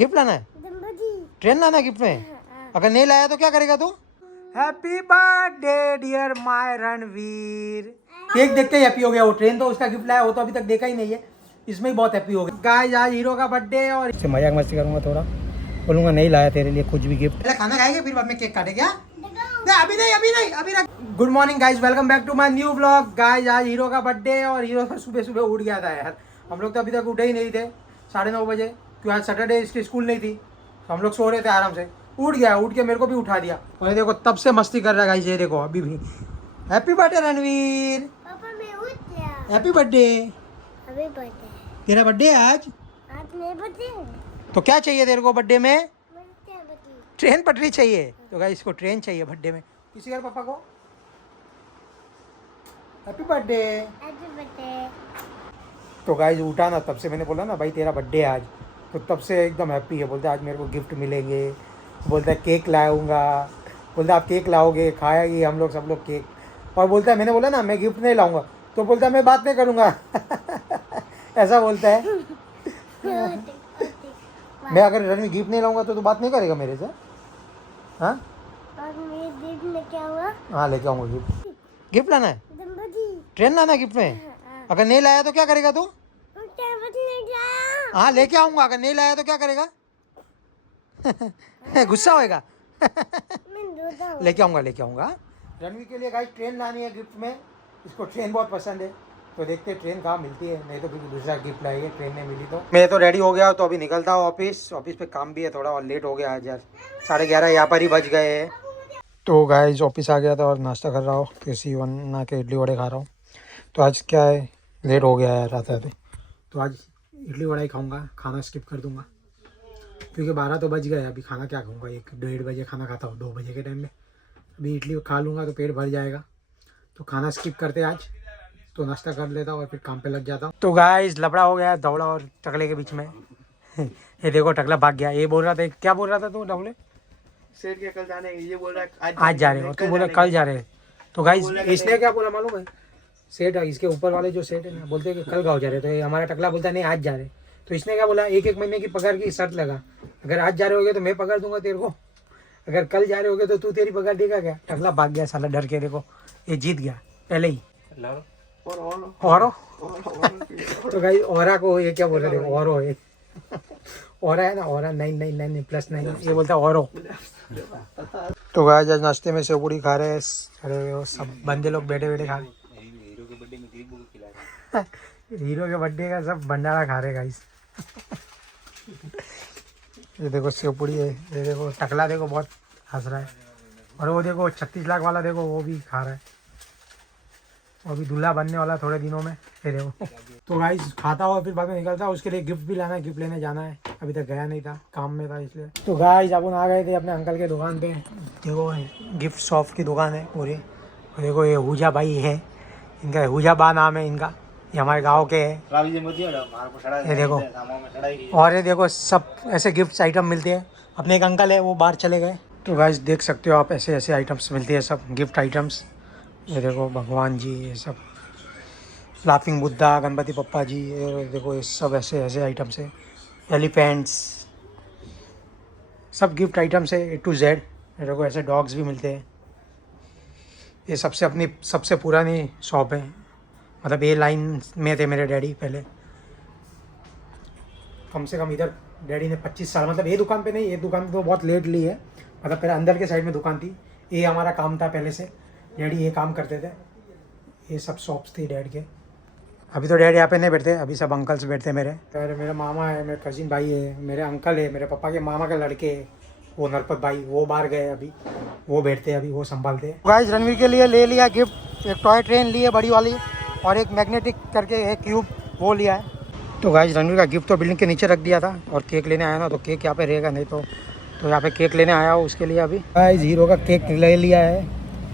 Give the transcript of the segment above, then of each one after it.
Gift लाना है, train लाना है गिफ्ट में। अगर नहीं लाया तो क्या करेगा तू? Happy birthday dear my Ranveer. Cake देख के हैप्पी हो गया वो। ट्रेन तो उसका गिफ्ट लाया, वो तो अभी तक देखा ही नहीं है, इसमें ही बहुत हैप्पी हो गया। गाइस आज हीरो का बर्थडे है और इससे मजाक मस्ती करूंगा थोड़ा, बोलूंगा नहीं लाया तेरे लिए कुछ भी गिफ्ट। पहले खाना खाएंगे फिर बाद में केक काटेंगे। अभी नहीं अभी रख। Good morning guys, welcome back to my new vlog. Guys आज हीरो का बर्थडे है और हीरो सुबह सुबह उठ गया था यार। हम लोग तो अभी तक उठे ही नहीं थे, 9:30 बजे, क्योंकि आज सैटरडे इसकी स्कूल नहीं थी तो हम लोग सो रहे थे आराम से। उठ गया, उठ के मेरे को भी उठा दिया और ये देखो तब से मस्ती कर रहा है गाइस। ये देखो अभी भी। Happy birthday Ranveer, happy birthday. तेरा बर्थडे है आज नहीं बर्थडे। तो क्या चाहिए तेरे को बर्थडे में? ट्रेन पटरी चाहिए। तो गाइस इसको ट्रेन चाहिए बर्थडे में। किसी यार पापा को हैप्पी बर्थडे। तो गाइस उठा ना, तब से मैंने बोला ना भाई तेरा बर्थडे है आज, तो तब से एकदम हैप्पी है। बोलता है आज मेरे को गिफ्ट मिलेंगे, बोलता है केक लाऊंगा, बोलता है आप केक लाओगे, खाएगी हम लोग सब लोग केक। और बोलता है मैंने बोला ना मैं गिफ्ट नहीं लाऊंगा, तो बोलता है मैं बात नहीं करूँगा ऐसा बोलता है। मैं अगर रणवीर गिफ्ट नहीं लाऊंगा तो तू बात नहीं करेगा मेरे से? हाँ क्या हुआ? हाँ लेके आऊँगा गिफ्ट। गिफ्ट लाना है, ट्रेन लाना है गिफ्ट में। अगर नहीं लाया तो क्या करेगा तू? हाँ लेके आऊँगा, अगर नहीं लाया तो क्या करेगा? गुस्सा होएगा लेके आऊँगा। रणवीर के लिए गाइस ट्रेन लानी है गिफ्ट में, इसको ट्रेन बहुत पसंद है। तो देखते हैं ट्रेन कहाँ मिलती है, नहीं तो फिर दूसरा गिफ्ट लाएंगे। ट्रेन नहीं मिली तो मैं तो रेडी हो गया, तो अभी निकलता हूँ ऑफिस पे काम भी है थोड़ा और लेट हो गया आज यार। 11:30 यहाँ पर ही बज गए हैं। तो गाइस ऑफिस आ गया था और नाश्ता कर रहा हूँ, केसी बना के इडली वड़े खा रहा हूँ। तो आज क्या है, लेट हो गया यार आते आते, तो आज इडली वड़ा ही खाऊँगा, खाना स्किप कर दूँगा क्योंकि 12 तो बज गए। अभी खाना क्या खाऊँगा, 1-1:30 बजे खाना खाता हूँ, 2 बजे के टाइम में। अभी इडली खा लूँगा तो पेट भर जाएगा, तो खाना स्किप करते आज। तो नाश्ता कर लेता हूँ और फिर काम पे लग जाता हूँ। तो गाइस लफड़ा हो गया दौड़ा और टकले के बीच में ये देखो टकला भाग गया। ये बोल रहा था, क्या बोल रहा था तू डबले? सेठ के कल जाने, ये बोल रहा है आज जा रहे हो, तू बोला कल जा रहे हैं। तो गाइस इसने क्या बोला मालूम है? सेठ इसके ऊपर वाले जो सेठ है ना, बोलते हैं कि कल गाँव जा रहे, तो ये हमारा टकला बोलता नहीं आज जा रहे। तो इसने क्या बोला, 1-1 महीने की पगार की शर्त लगा, अगर आज जा रहे होगे तो मैं पगार दूंगा तेरे को, अगर कल जा रहे होगे तो तू तेरी पगार देगा क्या? टकला भाग गया साला डर के। देखो ये जीत गया पहले ही। और तो गाइस औरा को ये क्या बोल रहे थे, औरो है औरा है ना, औरा 999+9, ये बोलता है औरो। तो गाइस आज नाश्ते में सेव पूड़ी खा रहे हैं, अरे सब बंदे लोग बैठे बैठे खा रहे। हीरो के बर्थडे का सब भंडारा खा रहे गाइस ये देखो सेव पूड़ी है, ये देखो टकला देखो बहुत हंस रहा है, और वो देखो 36 लाख वाला देखो वो भी खा रहा है, वो भी दूल्हा बनने वाला थोड़े दिनों में। ये देखो तो गाइस खाता हुआ फिर बाद में निकलता है, उसके लिए गिफ्ट भी लाना है, गिफ्ट लेने जाना है। अभी तक गया नहीं था, काम में था इसलिए। तो गाइस अपन आ गए थे अपने अंकल के दुकान पे। देखो गिफ्ट शॉप की दुकान है पूरी। और देखो ये हुजा भाई है, इनका हुजा बा नाम है इनका, ये हमारे गाँव के है। ये देखो, और ये देखो सब ऐसे गिफ्ट आइटम मिलते हैं। अपने एक अंकल है वो बाहर चले गए। तो गाइस देख सकते हो आप, ऐसे ऐसे आइटम्स मिलती है, सब गिफ्ट आइटम्स। ये देखो भगवान जी, ये सब लाफिंग बुद्धा, गणपति पप्पा जी, ये देखो ये सब ऐसे ऐसे आइटम्स है। एलिफेंट्स, सब गिफ्ट आइटम्स है A to Z। ये देखो ऐसे डॉग्स भी मिलते हैं। ये सबसे अपनी सबसे पुरानी शॉप है, मतलब ये लाइन में थे मेरे डैडी पहले। कम से कम इधर डैडी ने 25 साल, मतलब ये दुकान पे नहीं, ये दुकान तो बहुत लेट ली है, मतलब पहले अंदर के साइड में दुकान थी, ये हमारा काम था पहले से, डैडी ये काम करते थे। ये सब शॉप्स थी डैड के। अभी तो डैड यहाँ पे नहीं बैठते, अभी सब अंकल्स बैठते मेरे। फिर मेरा मामा है, मेरे कजिन भाई है, मेरे अंकल है, मेरे पापा के मामा के लड़के है, वो नरपत भाई, वो बाहर गए अभी, वो बैठते हैं अभी, वो संभालते हैं। गाइस रणवीर के लिए ले लिया गिफ्ट, एक टॉय ट्रेन ली है बड़ी वाली, और एक मैग्नेटिक करके एक क्यूब वो लिया है। तो गाइस रणवीर का गिफ्ट तो बिल्डिंग के नीचे रख दिया था, और केक लेने आया ना, तो केक यहाँ पे रहेगा, नहीं तो यहाँ पे केक लेने आया हूँ उसके लिए। अभी गाइस हीरो का केक ले लिया है,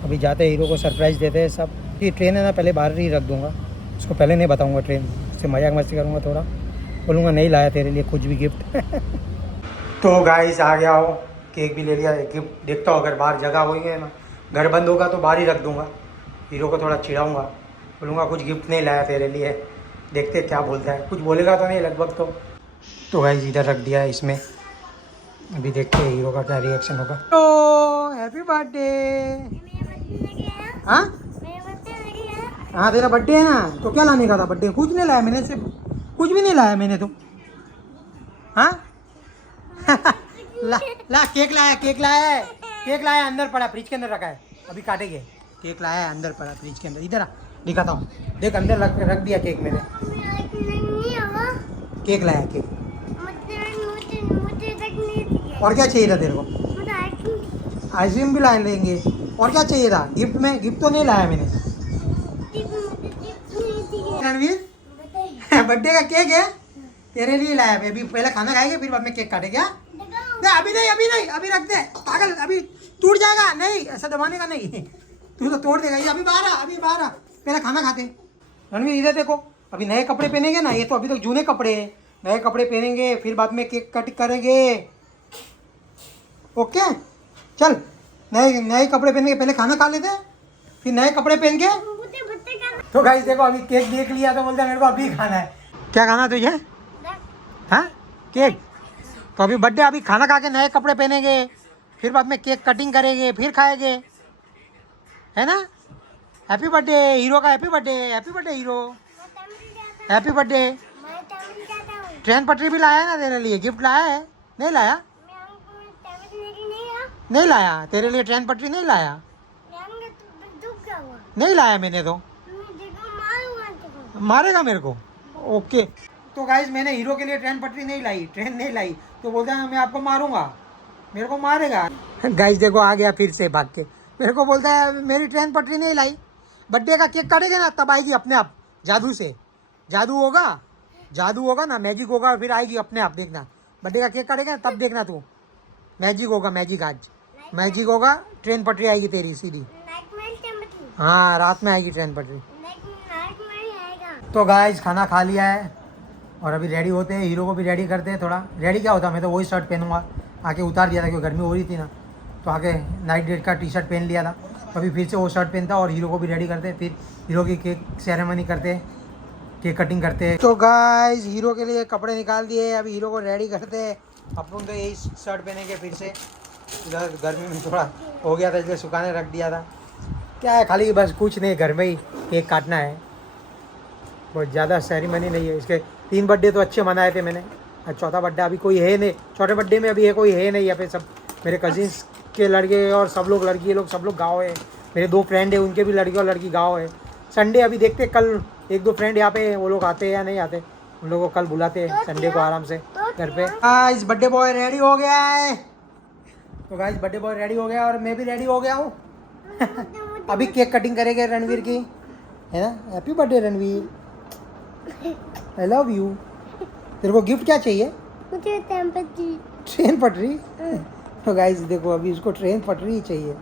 अभी जाते हीरो को सरप्राइज़ देते हैं सब। ये ट्रेन है ना, पहले बाहर ही रख दूँगा, उसको पहले नहीं बताऊँगा, ट्रेन से मजाक मस्ती करूँगा थोड़ा, बोलूँगा नहीं लाया तेरे लिए कुछ भी गिफ्ट तो गाइस आ गया हो, केक भी ले लिया, एक गिफ्ट देखता हूँ, अगर बाहर जगह हुई है ना, घर बंद होगा तो बाहर ही रख दूँगा। हीरो को थोड़ा चिढ़ाऊँगा, बोलूँगा कुछ गिफ्ट नहीं लाया तेरे लिए, देखते क्या बोलता है, कुछ बोलेगा तो नहीं लगभग। तो गाइस इधर रख दिया है इसमें, अभी देखते हैं हीरो का क्या रिएक्शन होगा। तो हैप्पी बर्थडे। हाँ हाँ तेरा बर्थडे है ना, तो क्या लाने का था बर्थडे? कुछ नहीं लाया मैंने, सिर्फ कुछ भी नहीं लाया मैंने तो। हाँ ला केक लाया, केक लाया है, केक लाया है, अंदर पड़ा, फ्रिज के अंदर रखा है, अभी काटेंगे। केक लाया है, अंदर पड़ा फ्रिज के अंदर, इधर आ दिखाता हूँ, देख अंदर रख दिया केक मैंने। केक लाया केक। और क्या चाहिए था तेरे को? आइसक्रीम भी ला लेंगे। और क्या चाहिए था गिफ्ट में? गिफ्ट तो नहीं लाया मैंने। रणवीर बर्थडे का केक है तेरे लिए लाया है। अभी पहले खाना खाएंगे फिर बाद में केक काटेंगे। क्या अभी नहीं, अभी नहीं, अभी रख दे पागल, अभी टूट जाएगा। नहीं ऐसा दबाने का नहीं, तू तो तोड़ देगा ये। अभी बाहर आ, अभी बाहर आ, पहले खाना खाते। रणवीर इधर देखो, अभी नए कपड़े पहनेंगे ना, ये तो अभी तक जूने कपड़े हैं, नए कपड़े पहनेंगे फिर बाद में केक कट करेंगे। ओके चल, नए नए कपड़े पहन के पहले खाना खा लेते हैं, फिर नए कपड़े पहन के। तो गाइस देखो अभी केक देख लिया तो बोलते हैं मेरे को अभी खाना है। क्या खाना है तुझे? हाँ केक। तो अभी बर्थडे, अभी खाना खा के नए कपड़े पहनेंगे, फिर बाद में केक कटिंग करेंगे, फिर खाएंगे, है ना? हैप्पी बर्थडे हीरो का, happy birthday, happy birthday hero, happy birthday. Train पटरी भी लाया है ना तेरे लिए, गिफ्ट लाया है? नहीं लाया? नहीं लाया तेरे लिए ट्रेन पटरी नहीं लाया? नहीं लाया मैंने तो। मारेगा मेरे को? ओके। तो गाइज मैंने हीरो के लिए ट्रेन पटरी नहीं लाई, ट्रेन नहीं लाई, तो बोलता है मैं आपको मारूंगा, मेरे को मारेगा। गाइज देखो आ गया फिर से भाग के, मेरे को बोलता है मेरी ट्रेन पटरी नहीं लाई। बर्थडे का केक काटेगा ना तब आएगी अपने आप, जादू से, जादू होगा ना, मैजिक होगा, फिर आएगी अपने आप, देखना। बर्थडे का केक काटेगा ना तब देखना तू, मैजिक होगा, मैजिक आज मैजिक होगा, ट्रेन पटरी आएगी तेरी सीधी। हाँ रात में आएगी ट्रेन पटरी। तो गाइज खाना खा लिया है और अभी रेडी होते हैं, हीरो को भी रेडी करते हैं। थोड़ा रेडी क्या होता, मैं तो वही शर्ट पहनूंगा, आके उतार दिया था क्योंकि गर्मी हो रही थी ना, तो आके नाइट डेट का टी शर्ट पहन लिया था, तो अभी फिर से वो शर्ट पहनता और हीरो को भी रेडी करते, फिर हीरो की केक सेरेमनी करते, केक कटिंग करते। तो गाइज हीरो के लिए कपड़े निकाल दिए, अभी हीरो को रेडी करते। अपन तो यही शर्ट पहनेंगे फिर से, इधर गर्मी में थोड़ा हो गया था इसलिए सुखाने रख दिया था। क्या है खाली बस कुछ नहीं, घर में ही केक काटना है, बहुत ज़्यादा सेरेमनी नहीं है। इसके 3 बर्थडे तो अच्छे मनाए थे मैंने, और चौथा बर्थडे अभी कोई है नहीं, चौथे बर्थडे में अभी है कोई है नहीं। यहाँ पे सब मेरे कजिन्स के लड़के और सब लोग लड़की लोग सब लोग गाँव है, मेरे 2 फ्रेंड है उनके भी लड़के और लड़की गाँव है। संडे अभी देखते, कल 1-2 फ्रेंड यहाँ पे वो लोग आते हैं या नहीं आते, उन लोगों को कल बुलाते हैं संडे को आराम से घर पे। गाइस बर्थडे बॉय रेडी हो गया है। तो गाइस बर्थडे बॉय रेडी हो गया और मैं भी रेडी हो गया हूँ। अभी केक कटिंग करेंगे रणवीर की, है ना? Happy birthday Ranveer, I love you. तेरे को गिफ्ट क्या चाहिए? मुझे ट्रेन पटरी। तो गाइस देखो अभी इसको ट्रेन पटरी ही चाहिए,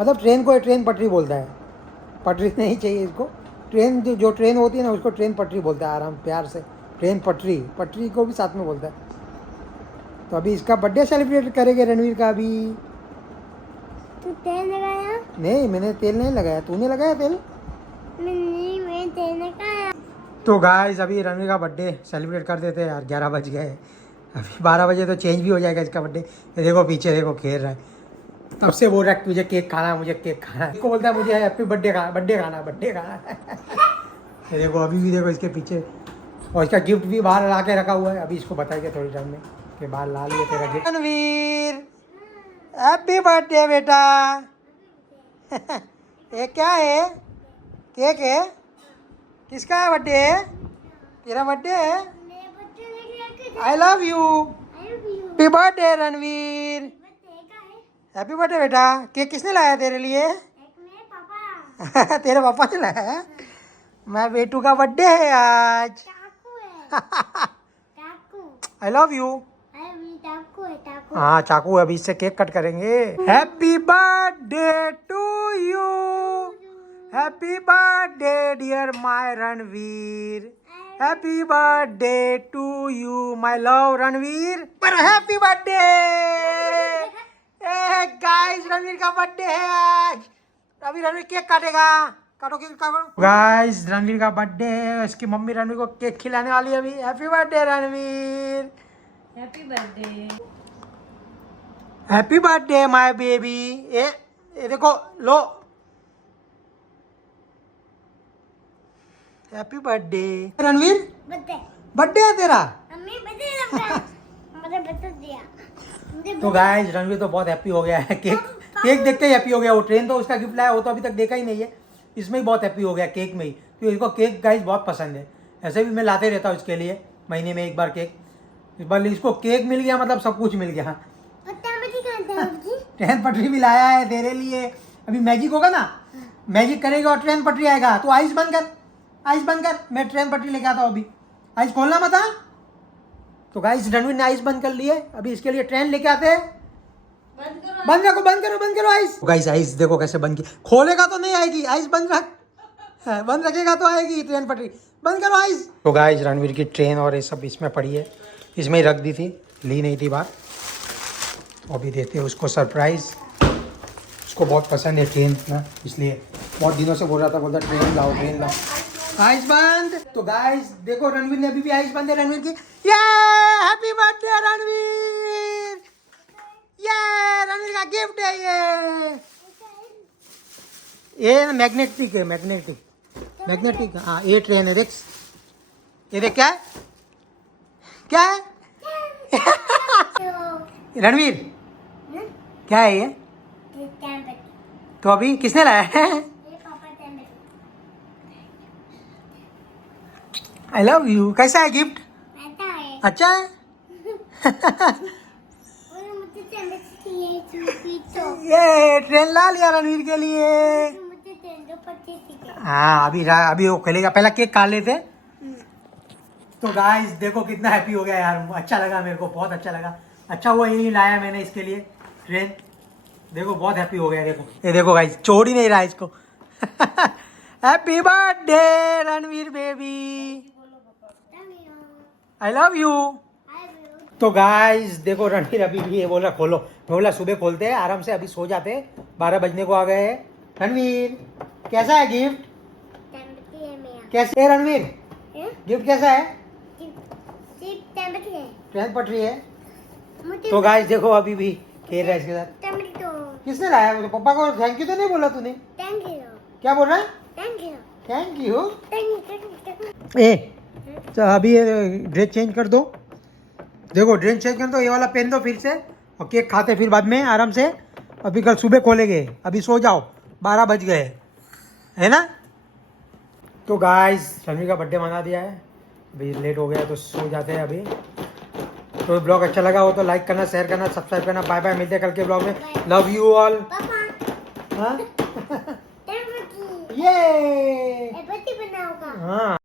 मतलब ट्रेन को ट्रेन पटरी बोलता है, पटरी नहीं चाहिए इसको। ट्रेन जो ट्रेन होती है ना उसको ट्रेन पटरी बोलता है, आराम प्यार से ट्रेन पटरी, पटरी को भी साथ में बोलता है। तो अभी इसका बर्थडे सेलिब्रेट करेंगे रणवीर का। अभी तू तेल लगाया? नहीं मैंने तेल नहीं लगाया, तूने लगाया तेल? मैं तेल लगाया। तो गाइस अभी रणवीर का बर्थडे सेलिब्रेट कर देते हैं यार, 11 बज गए, अभी 12 बजे तो चेंज भी हो जाएगा इसका बर्थडे। ये देखो पीछे देखो खेल रहा है, तब से बोल रहा है मुझे केक खाना है, मुझे केक खाना है। इसको बोलता है मुझे हैप्पी बर्थडे खाना, बर्थडे खाना। ये देखो अभी भी देखो इसके पीछे, और इसका गिफ्ट भी बाहर ला के रखा हुआ है, अभी इसको बताएंगे थोड़ी टाइम में कि बाहर ला लिए तेरा गिफ्ट। रणवीर हैप्पी बर्थडे बेटा। ये क्या है? केक है? किसका है बर्थडे? तेरा बर्थडे है? आई love you. Happy birthday Ranveer, happy birthday बेटा। केक किसने लाया तेरे लिए? पापा। तेरे पापा ने लाया है? मैं बेटू का बर्थडे है आज। I love you. हाँ चाकू है, अभी इससे केक कट करेंगे। Happy birthday to you, happy birthday dear my Ranveer, happy birthday to you my love Ranveer. पर हैप्पी बर्थडे गाइस, रणवीर का बर्थडे है आज। अभी रणवीर केक काटेगा, काटो केक काटो। गाइस रणवीर का बर्थडे है, इसकी मम्मी रणवीर को केक खिलाने वाली है अभी। Happy birthday Ranveer, happy birthday. Happy birthday my baby. ये देखो लो, हैप्पी बर्थडे रणवीर। बता बर्थडे है तेरा। मम्मी बता मुझे बता दिया मुझे तो गाइस रणवीर तो बहुत हैप्पी हो गया है। केक देख के ही हैप्पी हो गया। वो ट्रेन तो उसका गिफ्ट लाया, वो तो अभी तक देखा ही नहीं है। इसमें ही बहुत हैप्पी हो गया, केक में ही, क्योंकि इसको केक गाइस बहुत पसंद है। ऐसे भी मैं लाते रहता हूँ इसके लिए महीने में एक बार केक। इस बार इसको केक मिल गया, मतलब सब कुछ मिल गया। पता मुझे कहाँ था ट्रेन पटरी भी लाया है तेरे लिए। अभी मैजिक होगा ना, मैजिक करेगा और ट्रेन पटरी आएगा। तो आइस बंद कर, आइस बंद कर, मैं ट्रेन पटरी लेके आता हूँ अभी। आइस खोलना मत। हाँ तो गाइस रणवीर ने आइस बंद कर लिए। अभी इसके लिए ट्रेन लेके आते हैं। बंद रखो, बंद करो, बंद करो आइस। गाइस आइस देखो कैसे बंद की। खोलेगा तो नहीं आएगी, आइस बंद रख। बंद रखेगा तो आएगी ट्रेन पटरी। बंद करो आइस। तो गाइस रणवीर की ट्रेन और ये सब इसमें पड़ी है, इसमें ही रख दी थी, ली नहीं थी बाहर। तो अभी देते हैं उसको सरप्राइज। उसको बहुत पसंद है ट्रेन ना, इसलिए बहुत दिनों से बोल रहा था, बोलता ट्रेन लाओ, ट्रेन लाओ। आइस बंद। तो गाइस देखो रणवीर ने अभी भी आइस बंद है रणवीर की। ये हैप्पी बर्थडे रणवीर, ये रणवीर का गिफ्ट है। ये मैग्नेटिक है, मैग्नेटिक। हाँ ये ट्रेन है, देख। ये देख क्या है, क्या है रणवीर, क्या है ये? तो अभी किसने लाया है? आई लव यू। कैसा है गिफ्ट? अच्छा है। ये ट्रेन ला लिया रणवीर के लिए। हाँ अभी वो खेलेगा। पहला केक काट लेते। तो गाइस देखो कितना हैप्पी हो गया यार। अच्छा लगा मेरे को, बहुत अच्छा लगा। अच्छा हुआ यही लाया मैंने इसके लिए ट्रेन। देखो बहुत हैप्पी हो गया। देखो ये देखो गाइस, छोड़ ही नहीं रहा इसको। Happy birthday Ranveer baby, I love you. तो गाइस देखो रणवीर अभी भी ये बोल रहा खोलो। मैं बोला सुबह खोलते हैं आराम से, अभी सो जाते हैं, 12 बजने को आ गए हैं। रणवीर कैसा है गिफ्ट? कैसे है रणवीर, गिफ्ट कैसा है? ट्रेन पटरी है। तो गाइस देखो अभी भी खेल रहा है इसके साथ। किसने लाया? मुझे पापा को थैंक यू तो नहीं बोला तूने? क्या बोल रहा है? Thank you. ए तो अभी ड्रेस चेंज कर दो। देखो ड्रेस चेंज कर दो, ये वाला पहन दो फिर से, और केक खाते फिर बाद में आराम से। अभी कल सुबह खोलेंगे, अभी सो जाओ, 12 बज गए है ना। तो गाइस रणवीर का बर्थडे मना दिया है, अभी लेट हो गया तो सो जाते हैं अभी। तो ब्लॉग अच्छा लगा हो तो लाइक करना, शेयर करना, सब्सक्राइब करना। बाय बाय, मिलते हैं कल के ब्लॉग में। Love you all. हाँ ये हाँ।